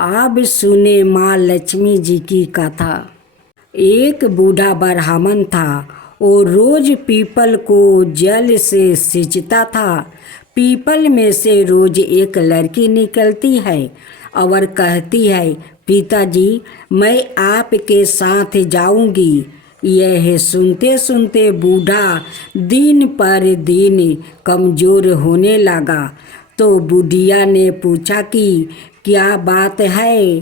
अब सुने माँ लक्ष्मी जी की कथा। एक बूढ़ा ब्राह्मण था। वो रोज पीपल को जल से सींचता था। पीपल में से रोज एक लड़की निकलती है और कहती है, पिताजी मैं आपके साथ जाऊंगी। यह सुनते सुनते बूढ़ा दिन पर दिन कमज़ोर होने लगा। तो बुढ़िया ने पूछा कि क्या बात है।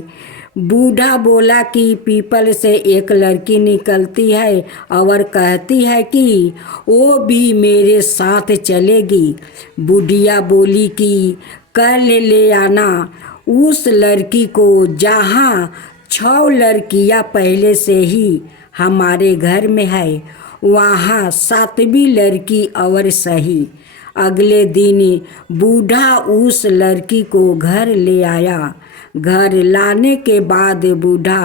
बूढ़ा बोला कि पीपल से एक लड़की निकलती है और कहती है कि वो भी मेरे साथ चलेगी। बुढ़िया बोली कि कल ले आना उस लड़की को, जहाँ 6 लड़कियाँ पहले से ही हमारे घर में है, वहाँ 7वीं लड़की और सही। अगले दिन बूढ़ा उस लड़की को घर ले आया। घर लाने के बाद बूढ़ा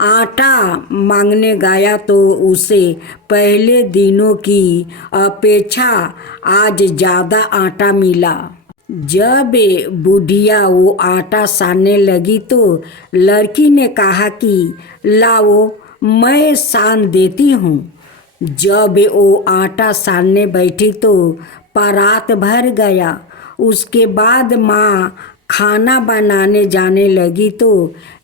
आटा मांगने गया तो उसे पहले दिनों की अपेक्षा आज ज़्यादा आटा मिला। जब बुढ़िया वो आटा सानने लगी तो लड़की ने कहा कि लाओ मैं सान देती हूँ। जब वो आटा सानने बैठी तो परात भर गया। उसके बाद माँ खाना बनाने जाने लगी तो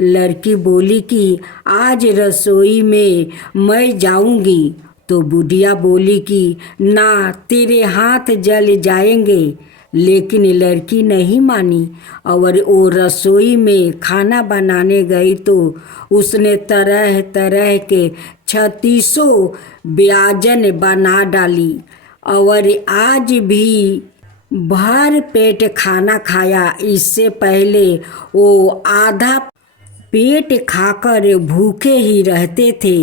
लड़की बोली कि आज रसोई में मैं जाऊंगी। तो बुढ़िया बोली कि ना, तेरे हाथ जल जाएंगे। लेकिन लड़की नहीं मानी और वो रसोई में खाना बनाने गई तो उसने तरह तरह के 36 व्यंजन बना डाली और आज भी भर पेट खाना खाया। इससे पहले वो आधा पेट खाकर भूखे ही रहते थे।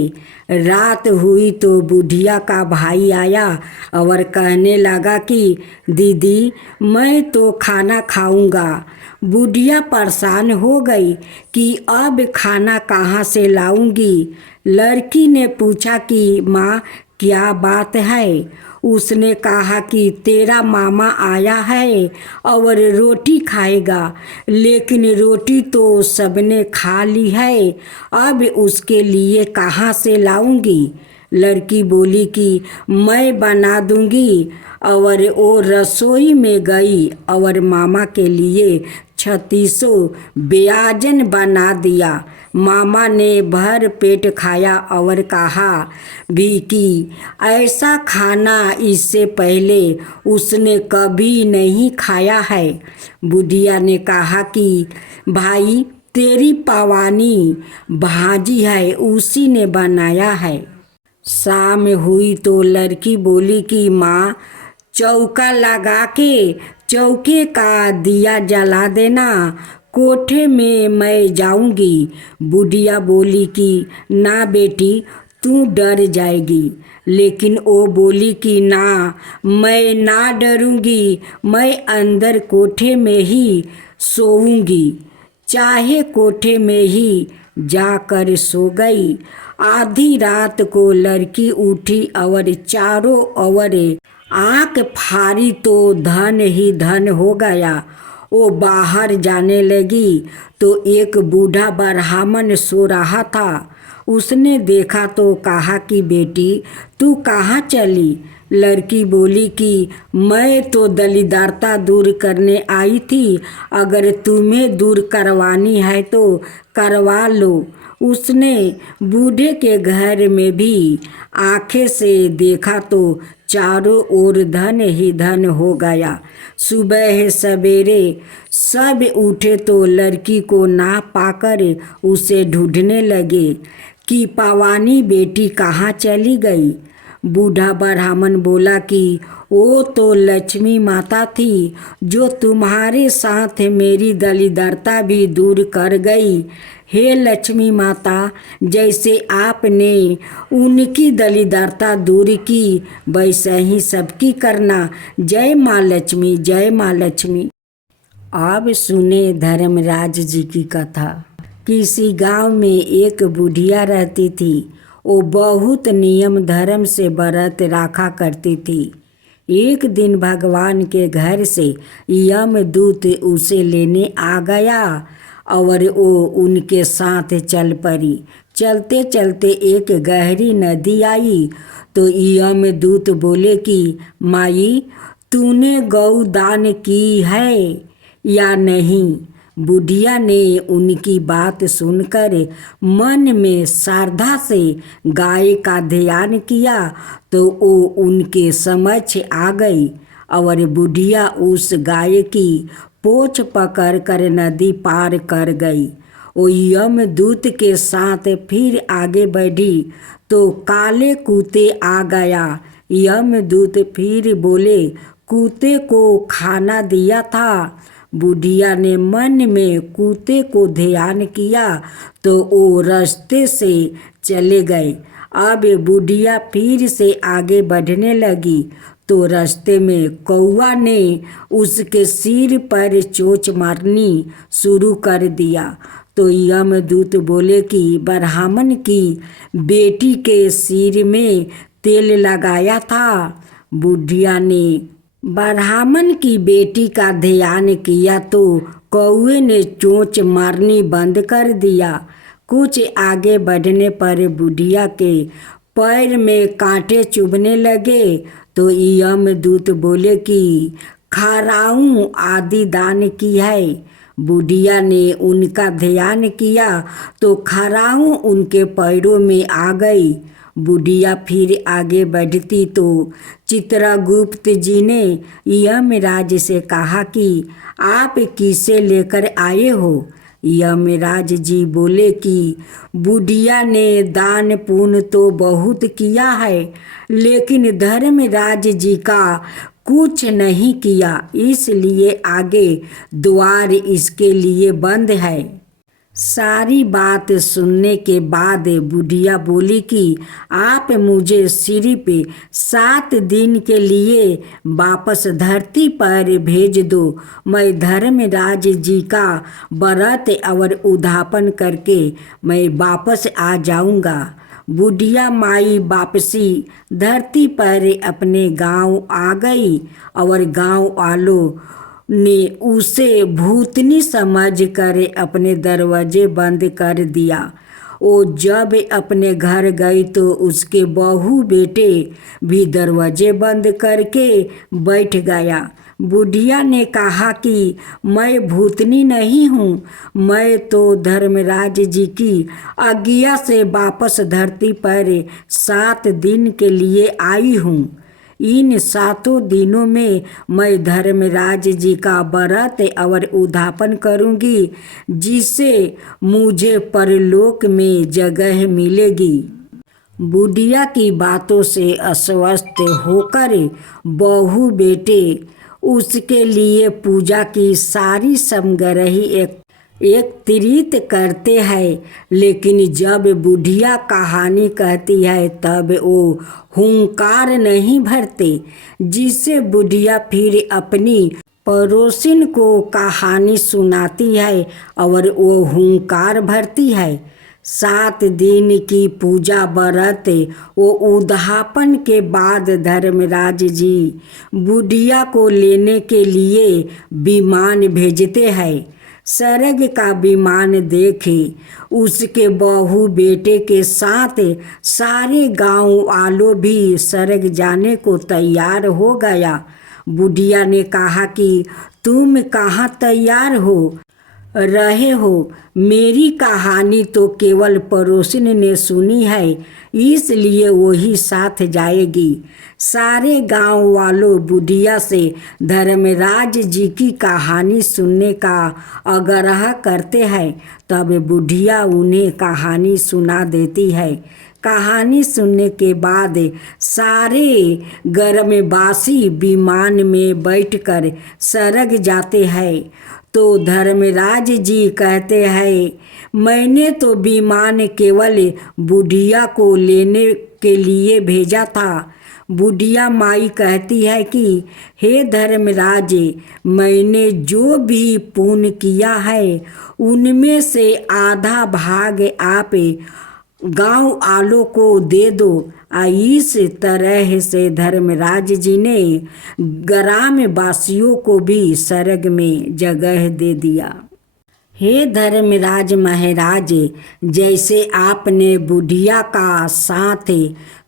रात हुई तो बुढ़िया का भाई आया और कहने लगा कि दीदी मैं तो खाना खाऊंगा। बुढ़िया परेशान हो गई कि अब खाना कहाँ से लाऊंगी। लड़की ने पूछा कि माँ क्या बात है। उसने कहा कि तेरा मामा आया है और रोटी खाएगा, लेकिन रोटी तो सबने खा ली है, अब उसके लिए कहाँ से लाऊंगी। लड़की बोली कि मैं बना दूंगी और वो रसोई में गई और मामा के लिए 36 व्यंजन बना दिया। मामा ने भर पेट खाया और कहा भी कि ऐसा खाना इससे पहले उसने कभी नहीं खाया है। बुढ़िया ने कहा कि भाई तेरी पवानी भाजी है, उसी ने बनाया है। शाम हुई तो लड़की बोली कि माँ चौका लगा के चौके का दिया जला देना, कोठे में मैं जाऊंगी। बुढ़िया बोली कि ना बेटी तू डर जाएगी। लेकिन वो बोली कि ना, मैं ना डरूंगी, मैं अंदर कोठे में ही सोऊंगी। चाहे कोठे में ही जाकर सो गई। आधी रात को लड़की उठी और चारों ओर आँख फाड़ी तो धन ही धन हो गया। वो बाहर जाने लगी तो एक बूढ़ा ब्राह्मण सो रहा था। उसने देखा तो कहा कि बेटी तू कहाँ चली। लड़की बोली कि मैं तो दरिद्रता दूर करने आई थी, अगर तुम्हें दूर करवानी है तो करवा लो। उसने बूढ़े के घर में भी आंखें से देखा तो चारों ओर धन ही धन हो गया। सुबह सवेरे सब उठे तो लड़की को ना पाकर उसे ढूंढने लगे कि पवानी बेटी कहाँ चली गई। बूढ़ा ब्राह्मण बोला कि वो तो लक्ष्मी माता थी, जो तुम्हारे साथ मेरी दरिद्रता भी दूर कर गई। हे लक्ष्मी माता, जैसे आपने उनकी दरिद्रता दूर की, वैसे ही सबकी करना। जय माँ लक्ष्मी, जय माँ लक्ष्मी। अब सुने धर्मराज जी की कथा। किसी गांव में एक बुढ़िया रहती थी। वो बहुत नियम धर्म से व्रत रखा करती थी। एक दिन भगवान के घर से यमदूत उसे लेने आ गया और वो उनके साथ चल पड़ी। चलते चलते एक गहरी नदी आई तो यमदूत बोले कि माई, तूने गौदान की है या नहीं? बुढ़िया ने उनकी बात सुनकर मन में श्रद्धा से गाय का ध्यान किया तो वो उनके समक्ष आ गई और बुढ़िया उस गाय की पोछ पकड़ कर नदी पार कर गई। वो यमदूत के साथ फिर आगे बढ़ी तो काले कुत्ते आ गया। यमदूत फिर बोले, कुत्ते को खाना दिया था। बुढ़िया ने मन में कुत्ते को ध्यान किया तो वो रास्ते से चले गए। अब बुढ़िया फिर से आगे बढ़ने लगी तो रास्ते में कौआ ने उसके सिर पर चोंच मारनी शुरू कर दिया। तो यमदूत बोले कि ब्राह्मण की बेटी के सिर में तेल लगाया था। बुढ़िया ने ब्राह्मण की बेटी का ध्यान किया तो कौए ने चोंच मारनी बंद कर दिया। कुछ आगे बढ़ने पर बुढ़िया के पैर में कांटे चुभने लगे तो यमदूत बोले कि खराऊं आदि दान की है। बुढ़िया ने उनका ध्यान किया तो खराऊं उनके पैरों में आ गई। बुढ़िया फिर आगे बढ़ती तो चित्रगुप्त जी ने यमराज से कहा कि आप किसे लेकर आए हो? यमराज जी बोले कि बुढ़िया ने दान पुण्य तो बहुत किया है लेकिन धर्मराज जी का कुछ नहीं किया, इसलिए आगे द्वार इसके लिए बंद है। सारी बात सुनने के बाद बुढ़िया बोली कि आप मुझे सिर्फ 7 दिन के लिए वापस धरती पर भेज दो। मैं धर्मराज जी का व्रत और उद्यापन करके मैं वापस आ जाऊंगा। बुढ़िया माई वापसी धरती पर अपने गांव आ गई और गांव वालों ने उसे भूतनी समझकर अपने दरवाजे बंद कर दिया। वो जब अपने घर गई तो उसके बहू बेटे भी दरवाजे बंद करके बैठ गया। बुढ़िया ने कहा कि मैं भूतनी नहीं हूँ, मैं तो धर्मराज जी की आज्ञा से वापस धरती पर 7 दिन के लिए आई हूँ। इन 7 दिनों में मैं धर्मराज जी का व्रत और उद्यापन करूँगी जिससे मुझे परलोक में जगह मिलेगी। बुढ़िया की बातों से अस्वस्थ होकर बहू बेटे उसके लिए पूजा की सारी सामग्री एकत्रित करते हैं, लेकिन जब बुढ़िया कहानी कहती है तब वो हुंकार नहीं भरते, जिससे बुढ़िया फिर अपनी पड़ोसिन को कहानी सुनाती है और वो हुंकार भरती है। 7 दिन की पूजा व्रत वो उद्यापन के बाद धर्मराज जी बुढ़िया को लेने के लिए विमान भेजते हैं। स्वर्ग का विमान देखे उसके बहू बेटे के साथ सारे गांव वालों भी स्वर्ग जाने को तैयार हो गया। बुढ़िया ने कहा कि तुम कहाँ तैयार हो रहे हो? मेरी कहानी तो केवल पड़ोसिन ने सुनी है, इसलिए वही साथ जाएगी। सारे गांव वालों बुढ़िया से धर्मराज जी की कहानी सुनने का आग्रह करते हैं। तब बुढ़िया उन्हें कहानी सुना देती है। कहानी सुनने के बाद सारे ग्रामवासी विमान में बैठकर स्वर्ग जाते हैं। तो धर्मराज जी कहते हैं, मैंने तो विमान केवल बुढ़िया को लेने के लिए भेजा था। बुढ़िया माई कहती है कि हे धर्मराज, मैंने जो भी पुण्य किया है उनमें से आधा भाग आप गांव वालों को दे दो। इस तरह से धर्मराज जी ने ग्रामवासियों को भी स्वर्ग में जगह दे दिया। हे धर्मराज महाराज, जैसे आपने बुढ़िया का साथ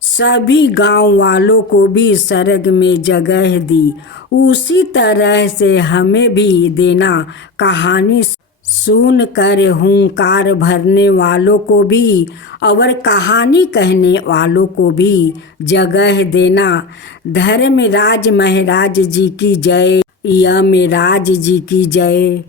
सभी गांव वालों को भी स्वर्ग में जगह दी, उसी तरह से हमें भी देना। कहानी सुन कर हुंकार भरने वालों को भी और कहानी कहने वालों को भी जगह देना। धर्मराज महाराज जी की जय, यमराज जी की जय।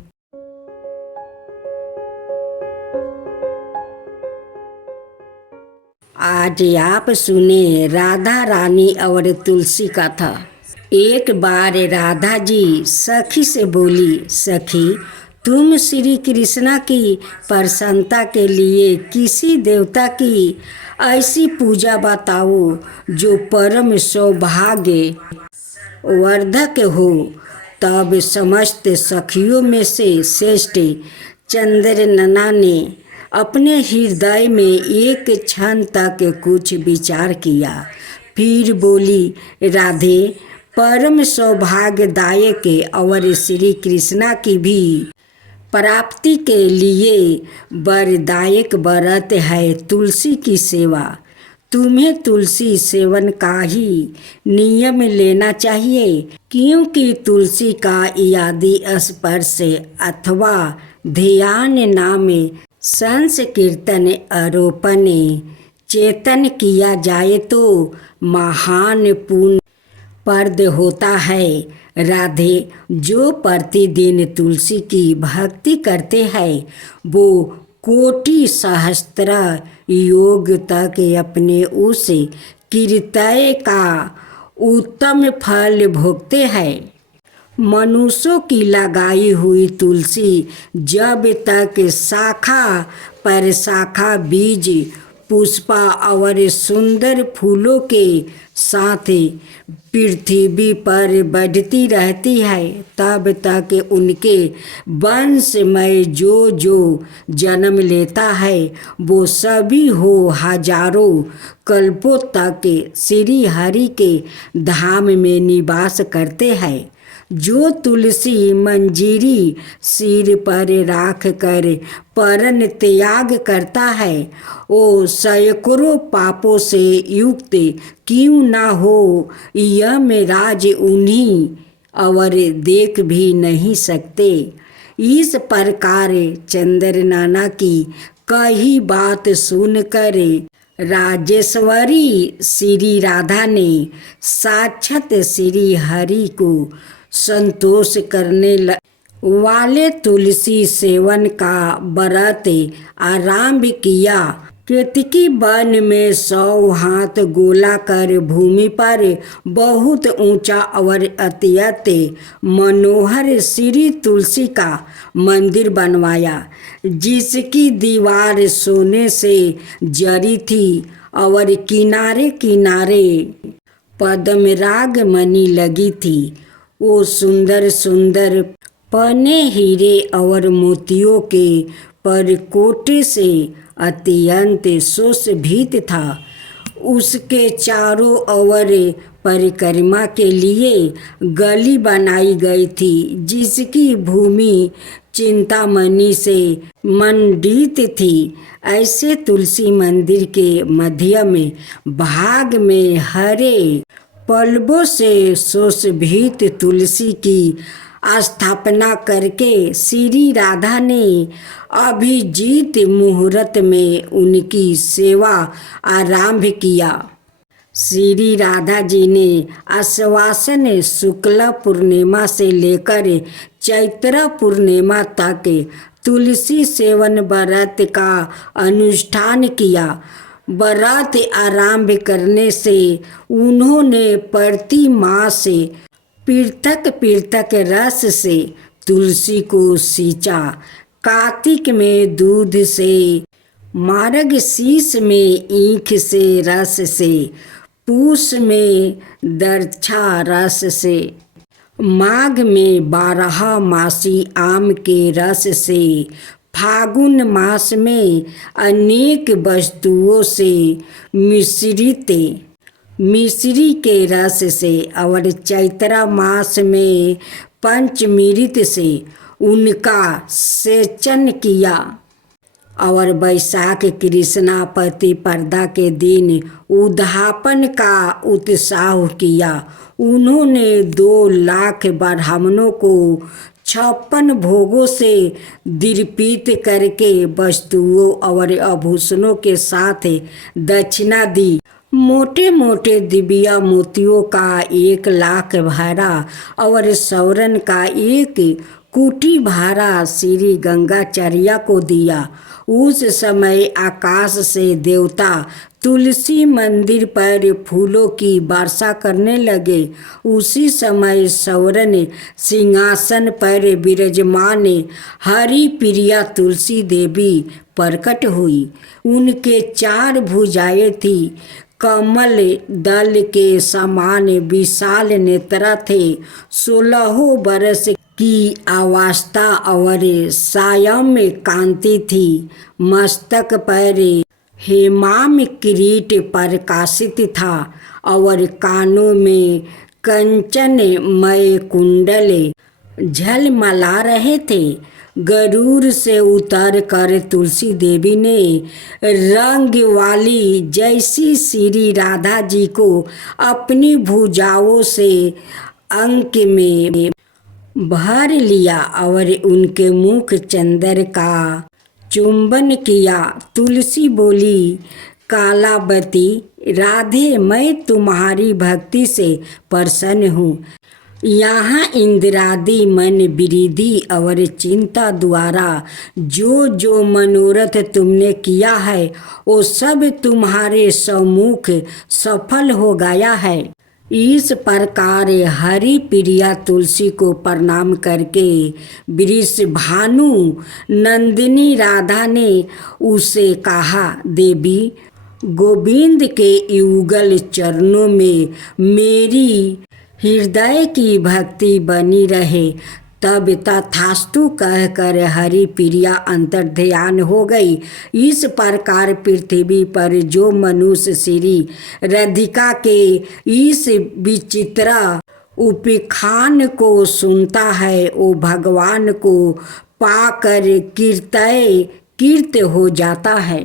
आज आप सुने राधा रानी और तुलसी कथा। एक बार राधा जी सखी से बोली, सखी तुम श्री कृष्णा की प्रसन्नता के लिए किसी देवता की ऐसी पूजा बताओ जो परम सौभाग्य वर्धक हो। तब समस्त सखियों में से श्रेष्ठ चंद्रनना ने अपने हृदय में एक क्षण तक कुछ विचार किया, फिर बोली, राधे परम सौभाग्यदायक और श्री कृष्णा की भी प्राप्ति के लिए वरदायक व्रत है तुलसी की सेवा। तुम्हें तुलसी सेवन का ही नियम लेना चाहिए, क्योंकि तुलसी का यदि स्पर्श अथवा ध्यान नाम संकीर्तन आरोपण चेतन किया जाए तो महान पुण्य प्रद होता है। राधे जो प्रतिदिन तुलसी की भक्ति करते हैं वो कोटि सहस्त्र योग तक अपने उस कृत्य का उत्तम फल भोगते हैं। मनुष्यों की लगाई हुई तुलसी जब तक शाखा पर शाखा बीज पुष्पा और सुंदर फूलों के साथ पृथ्वी पर बढ़ती रहती है, तब तक उनके वंश में जो जो जन्म लेता है वो सभी हो हजारों कल्पों तक श्री हरि के धाम में निवास करते हैं। जो तुलसी मंजीरी सिर पर राख कर परन त्याग करता है वो सैकड़ों पापों से युक्त क्यों ना हो, यमराज उन्हीं और देख भी नहीं सकते। इस प्रकार चंद्रनना की कही बात सुनकर राजेश्वरी श्री राधा ने साक्षात श्री हरि को संतोष करने वाले तुलसी सेवन का व्रत आरंभ किया। केतकी वन में 100 हाथ गोला कर भूमि पर बहुत ऊंचा और अत्यंत मनोहर श्री तुलसी का मंदिर बनवाया, जिसकी दीवार सोने से जरी थी और किनारे किनारे पद्मराग मणि लगी थी। वो सुंदर सुंदर पने हीरे और मोतियों के परकोटे से अत्यंत सुशोभित था। उसके चारों ओर परिक्रमा के लिए गली बनाई गई थी, जिसकी भूमि चिंतामणि से मंडित थी। ऐसे तुलसी मंदिर के मध्य में भाग में हरे पल्लवों से सुशोभित तुलसी की स्थापना करके श्री राधा ने अभिजीत मुहूर्त में उनकी सेवा आरंभ किया। श्री राधा जी ने आश्वासन शुक्ल पूर्णिमा से लेकर चैत्र पूर्णिमा तक तुलसी सेवन व्रत का अनुष्ठान किया। व्रत आरंभ करने से उन्होंने प्रति मास पृथक पृथक रस से तुलसी को सींचा। कार्तिक में दूध से, मार्गशीर्ष में ईख से रस से, पूष में दरछा रस से, माघ में 12 मासी आम के रस से, फागुन मास में अनेक वस्तुओं से मिश्रित मिश्री के रस से और चैत्र मास में पंचमृत से उनका सेचन किया। और वैशाख कृष्णा प्रतिपदा के दिन उद्यापन का उत्सव किया। उन्होंने 2 लाख ब्राह्मणों को 56 भोगों से दीर्पित करके वस्तुओं और आभूषणों के साथ दक्षिणा दी। मोटे मोटे दिव्या मोतियों का 1 लाख भारा और स्वर्ण का 1 कुटी भारा श्री गंगाचार्य को दिया। उस समय आकाश से देवता तुलसी मंदिर पर फूलों की वर्षा करने लगे। उसी समय स्वर्ण सिंहासन पर विराजमान हरि प्रिया तुलसी देवी प्रकट हुई। उनके 4 भुजाएं थी, कमल दल के समान विशाल नेत्र थे, 16 बरस की अवस्था और सायम्य कांति थी। मस्तक पर हेमाम किरीट प्रकाशित था और कानों में कंचनमय कुंडल झलमला रहे थे। गरुड़ से उतर कर तुलसी देवी ने रंग वाली जैसी श्री राधा जी को अपनी भुजाओं से अंक में भर लिया और उनके मुख चंदर का चुंबन किया। तुलसी बोली, कालावती राधे, मैं तुम्हारी भक्ति से प्रसन्न हूँ। यहाँ इंद्रादि मन वृद्धि और चिंता द्वारा जो जो मनोरथ तुमने किया है वो सब तुम्हारे सम्मुख सफल हो गया है। इस प्रकार हरि प्रिया तुलसी को प्रणाम करके वृषभानु नंदिनी राधा ने उसे कहा, देवी, गोविंद के युगल चरणों में मेरी हृदय की भक्ति बनी रहे। तब तथास्तु कहकर हरि प्रिया अंतर्ध्यान हो गई। इस प्रकार पृथ्वी पर जो मनुष्य श्री राधिका के इस विचित्र उपाख्यान को सुनता है वो भगवान को पाकर कृत हो जाता है।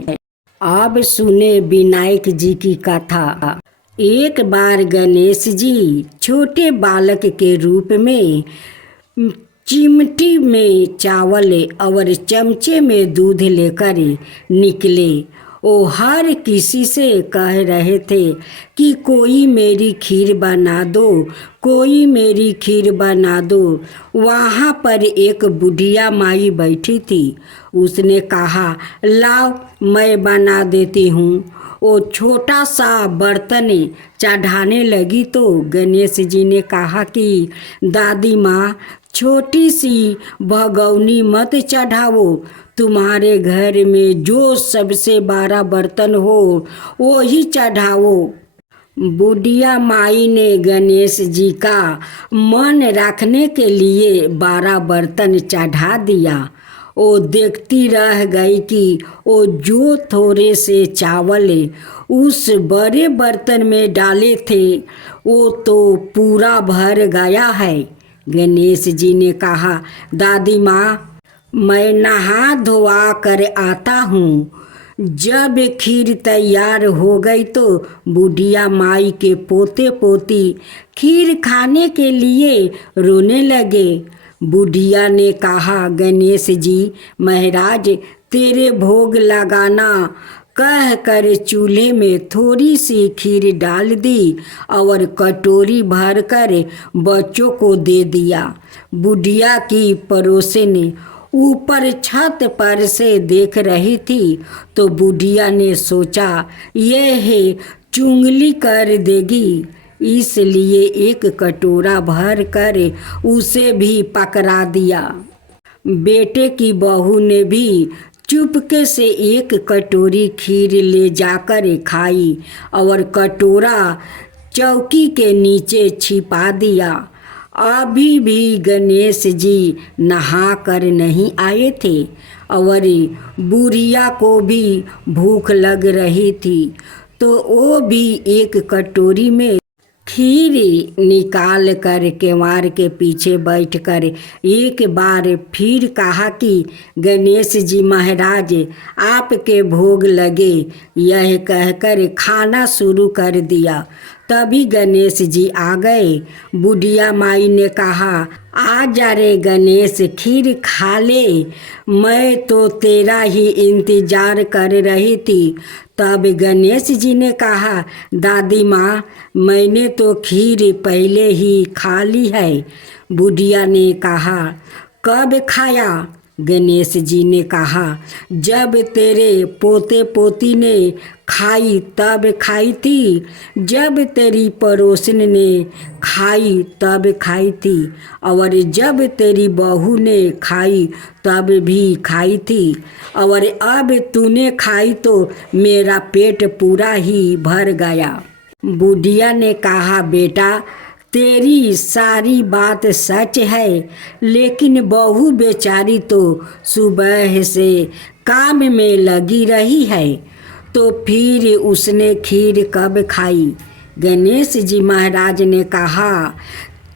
अब सुने विनायक जी की कथा। एक बार गणेश जी छोटे बालक के रूप में चिमटी में चावल और चमचे में दूध लेकर निकले। वो हर किसी से कह रहे थे कि कोई मेरी खीर बना दो, कोई मेरी खीर बना दो। वहाँ पर एक बुढ़िया माई बैठी थी। उसने कहा, लाओ मैं बना देती हूँ। वो छोटा सा बर्तन चढ़ाने लगी तो गणेश जी ने कहा कि दादी माँ, छोटी सी भगौनी मत चढ़ाओ, तुम्हारे घर में जो सबसे बड़ा बर्तन हो वो ही चढ़ाओ। बुढ़िया माई ने गणेश जी का मन रखने के लिए 12 बर्तन चढ़ा दिया। वो देखती रह गई कि वो जो थोड़े से चावल उस बड़े बर्तन में डाले थे वो तो पूरा भर गया है। गणेश जी ने कहा, दादी माँ, मैं नहा धोआ कर आता हूँ। जब खीर तैयार हो गई तो बुढ़िया माई के पोते पोती खीर खाने के लिए रोने लगे। बुढ़िया ने कहा, गणेश जी महाराज, तेरे भोग लगाना कह कर चूल्हे में थोड़ी सी खीर डाल दी और कटोरी भर कर बच्चों को दे दिया। बुढ़िया की पड़ोसन ऊपर छत पर से देख रही थी तो बुढ़िया ने सोचा यह चुंगली कर देगी, इसलिए एक कटोरा भर कर उसे भी पकड़ा दिया। बेटे की बहू ने भी चुपके से एक कटोरी खीर ले जाकर खाई और कटोरा चौकी के नीचे छिपा दिया। अभी भी गणेश जी नहा कर नहीं आए थे और बुढ़िया को भी भूख लग रही थी तो वो भी एक कटोरी में खीर निकाल कर केवाड़ के पीछे बैठकर एक बार फिर कहा कि गणेश जी महाराज आपके भोग लगे। यह कहकर खाना शुरू कर दिया। तभी गणेश जी आ गए। बुढ़िया माई ने कहा, आ जा रे गणेश, खीर खा ले, मैं तो तेरा ही इंतजार कर रही थी। तब गणेश जी ने कहा, दादी माँ, मैंने तो खीर पहले ही खा ली है। बुढ़िया ने कहा, कब खाया? गणेश जी ने कहा, जब तेरे पोते पोती ने खाई तब खाई थी, जब तेरी पड़ोसन ने खाई तब खाई थी, और जब तेरी बहू ने खाई तब भी खाई थी, और अब तूने खाई तो मेरा पेट पूरा ही भर गया। बुढ़िया ने कहा, बेटा, तेरी सारी बात सच है, लेकिन बहू बेचारी तो सुबह से काम में लगी रही है, तो फिर उसने खीर कब खाई? गणेश जी महाराज ने कहा,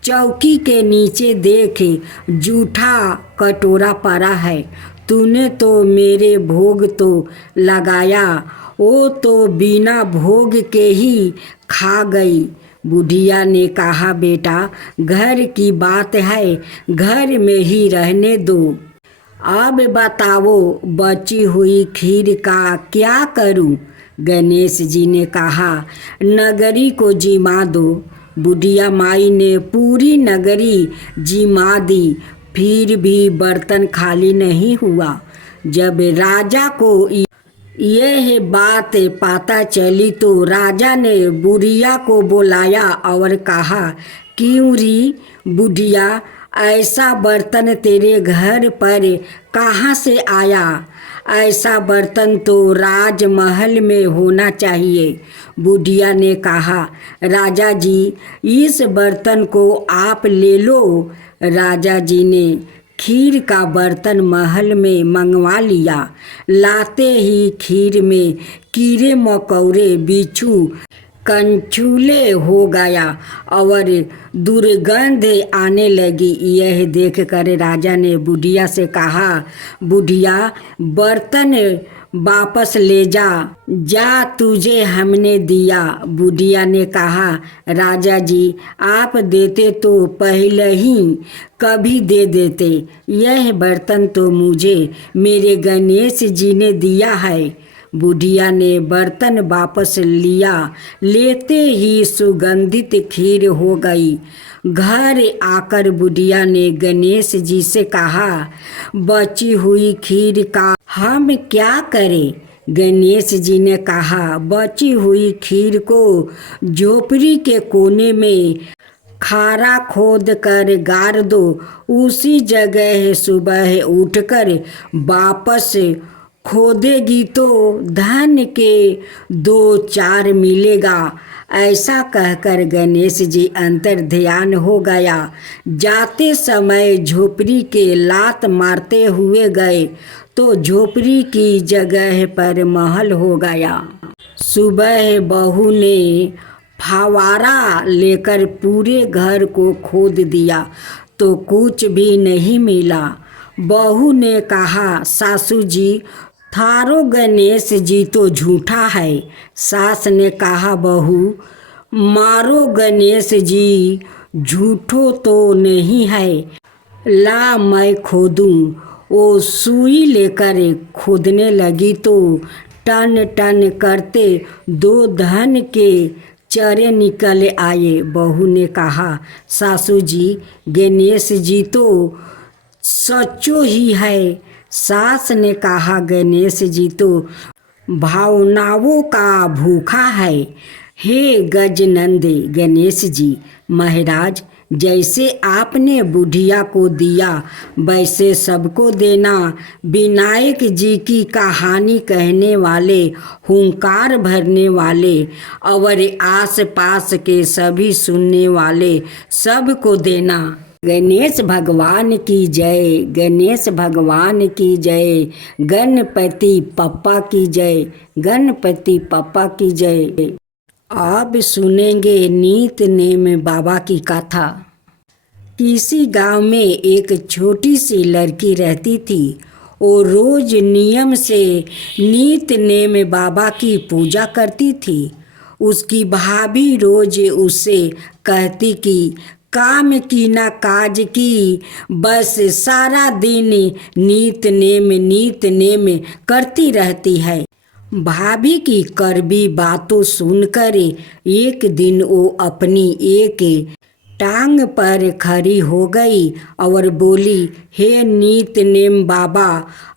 चौकी के नीचे देख, जूठा कटोरा पड़ा है, तूने तो मेरे भोग तो लगाया, वो तो बिना भोग के ही खा गई। बुढ़िया ने कहा, बेटा, घर की बात है, घर में ही रहने दो। अब बताओ, बची हुई खीर का क्या करूं? गणेश जी ने कहा, नगरी को जिमा दो। बुढ़िया माई ने पूरी नगरी जिमा दी, फिर भी बर्तन खाली नहीं हुआ। जब राजा को यह बात पता चली तो राजा ने बुढ़िया को बुलाया और कहा, क्यों री बुढ़िया, ऐसा बर्तन तेरे घर पर कहाँ से आया? ऐसा बर्तन तो राजमहल में होना चाहिए। बुढ़िया ने कहा, राजा जी, इस बर्तन को आप ले लो। राजा जी ने खीर का बर्तन महल में मंगवा लिया। लाते ही खीर में कीड़े मकोड़े, बिच्छू, कंचूले हो गया और दुर्गंध आने लगी। यह देखकर राजा ने बुढ़िया से कहा, बुढ़िया, बर्तन वापस ले जा, जा, तुझे हमने दिया। बुढ़िया ने कहा, राजा जी, आप देते तो पहले ही कभी दे देते, यह बर्तन तो मुझे मेरे गणेश जी ने दिया है। बुढ़िया ने बर्तन वापस लिया, लेते ही सुगंधित खीर हो गई। घर आकर बुढ़िया ने गणेश जी से कहा, बची हुई खीर का हम क्या करें? गणेश जी ने कहा, बची हुई खीर को झोपड़ी के कोने में खारा खोद कर गाड़ दो। उसी जगह सुबह उठकर वापस खोदेगी तो धन के 2-4 मिलेगा। ऐसा कहकर गणेश जी अंतर ध्यान हो गया। जाते समय झोपड़ी के लात मारते हुए गए तो झोपड़ी की जगह पर महल हो गया। सुबह बहू ने फवारा लेकर पूरे घर को खोद दिया तो कुछ भी नहीं मिला। बहू ने कहा, सासू जी, थारो गणेश जी तो झूठा है। सास ने कहा, बहू, मारो गणेश जी झूठो तो नहीं है, ला मैं खोदूं। वो सुई लेकर खोदने लगी तो टन टन करते 2 धन के चरे निकल आए। बहू ने कहा, सासू जी, गणेश जी तो सच्चो ही है। सास ने कहा, गणेश जी तो भावनाओं का भूखा है। हे गजनंदे गणेश जी महाराज, जैसे आपने बुढ़िया को दिया वैसे सबको देना। विनायक जी की कहानी कहने वाले, हुंकार भरने वाले और आस पास के सभी सुनने वाले सबको देना। गणेश भगवान की जय, गणेश भगवान की जय, गणपति पप्पा की जय, गणपति पप्पा की जय। अब सुनेंगे नीत नेम बाबा की कथा। किसी गांव में एक छोटी सी लड़की रहती थी। वो रोज नियम से नीत नेम बाबा की पूजा करती थी। उसकी भाभी रोज उससे कहती कि काम की ना काज की, बस सारा दिन नीत नेम करती रहती है। भाभी की कड़वी बातों सुनकर एक दिन वो अपनी एक टांग पर खड़ी हो गई और बोली, हे नीत नेम बाबा,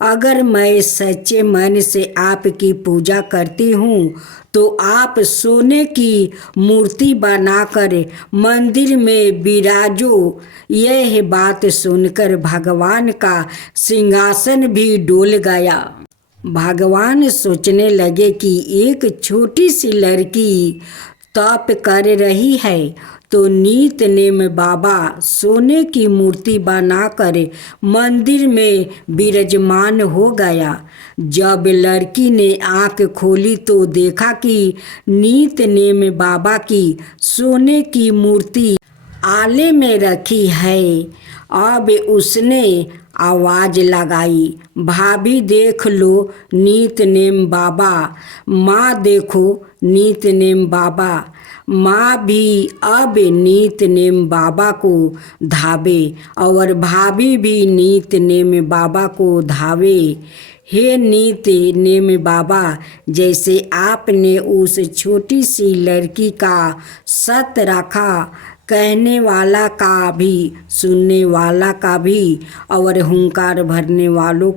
अगर मैं सच्चे मन से आपकी पूजा करती हूँ तो आप सोने की मूर्ति बनाकर मंदिर में विराजो। यह बात सुनकर भगवान का सिंहासन भी डोल गया। भगवान सोचने लगे कि एक छोटी सी लड़की तप कर रही है तो नीत नेम बाबा सोने की मूर्ति बनाकर मंदिर में विराजमान हो गया। जब लड़की ने आंख खोली तो देखा कि नीत नेम बाबा की सोने की मूर्ति आले में रखी है। अब उसने आवाज लगाई, भाभी देख लो नीत नेम बाबा, माँ देखो नीत नेम बाबा। माँ भी अब नीत नेम बाबा को धावे और भाभी भी नीत नेम बाबा को धावे। हे नीत नेम बाबा, जैसे आपने उस छोटी सी लड़की का सत रखा, कहने वाला का भी, सुनने वाला का भी और हुंकार भरने वालों